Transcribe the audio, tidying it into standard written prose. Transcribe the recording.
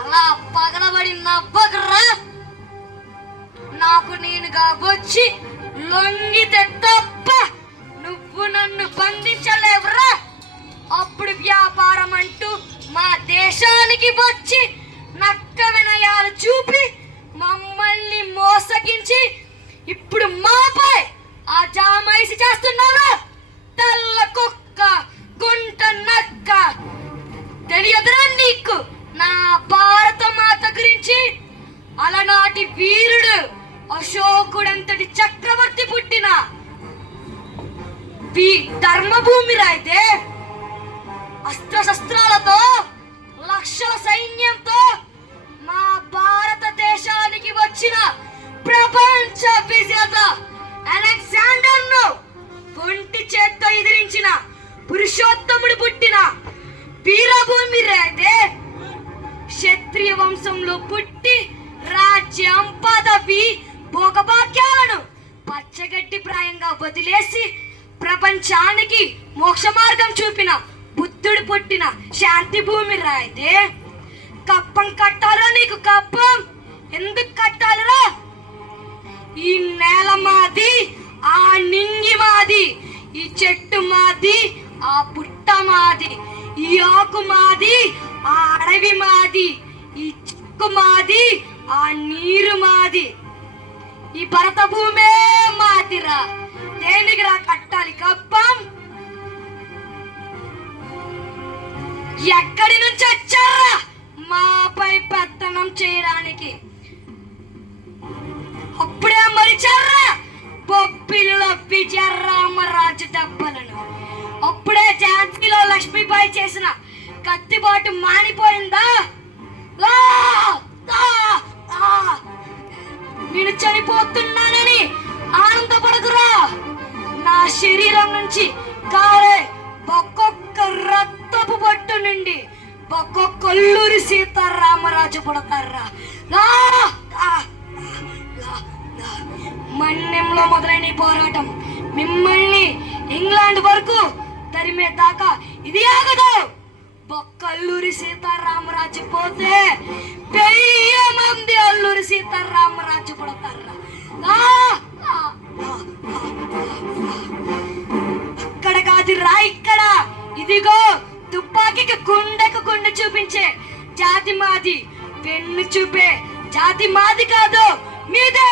అలా పగలబడి నవ్వగరా. నాకు నేనుగా వచ్చి లొంగితే తప్ప నువ్వు నన్ను బంధించలేవురా. అప్పుడు వ్యాపారం అంటూ మా దేశానికి వచ్చి నక్క వినయాలు చూపి మమ్మల్ని మోసగించి ఇప్పుడు మాపై ఆ జామైసి చేస్తున్నావు. తెల్ల కుక్క, గుంట నక్క, తెలియదురా నీకు నా భారత మాత గురించి? అలనాటి వీరుడు అశోకుడంతటి చక్రవర్తి పుట్టిన ధర్మభూమి అయితే అస్త్రశస్త్రాలతో లక్షల సైన్యంతో మా భారతదేశానికి వచ్చిన ప్రపంచ విజేత అలెగ్జాండర్ ను ఒంటి చేత్తో ఎదిరించిన పురుషోత్తముడు పుట్టిన వీరభూమి అయితే క్షత్రియ వంశంలో పుట్టి రాజ్యం, పదవి, భోగభాగ్యాలను పచ్చగడ్డి ప్రాయంగా వదిలేసి ప్రపంచానికి మోక్ష మార్గం చూపిన బుద్ధుడు పుట్టిన శాంతి భూమి అయితే కప్పం కట్టాలో నీకు కప్పం ఎందుకు కట్టాలిరా? ఈ నేల మాది, ఆ నింగి మాది, ఈ చెట్టు మాది, ఆ పుట్ట మాది, ఈ ఆకు మాది, ఆ అడవి మాది, ఈ చిక్కు మాది, ఆ నీరు మాది, ఈ భరత భూమే మాదిరా. దేనికి రా కట్టాలి కప్పం? ఎక్కడి నుంచి వచ్చారా మాపై పెత్తనం చేయడానికి? అప్పుడే మరిచారా బొబ్బిలిలో విజయరామరాజు దెబ్బలను? అప్పుడే ఝాన్సీలో లక్ష్మీబాయి చేసిన కత్తిబాటు మానిపోయిందా? నేను చనిపోతున్నానని ఆనందపడకురా. నా శరీరం నుంచి కారే ఒక్కొక్క రక్తపు బట్టు నుండి ఒక్కొక్క కొల్లూరి సీతారామరాజు పుడతారా. మన్యంలో మొదలైన పోరాటం మిమ్మల్ని ఇంగ్లాండ్ వరకు తరిమే దాకా ఇది ఆగదు. బొక్కల్లూరి సీతారామరాజు పోతే 1000 మంది అల్లూరి సీతారామరాజు పుడతారా. అక్కడ కాదు రా, ఇక్కడ. ఇదిగో తుపాకీకి గుండెకు గుండె చూపించే జాతి మాది, పెన్ను చూపే జాతి మాది కాదు, మీదే.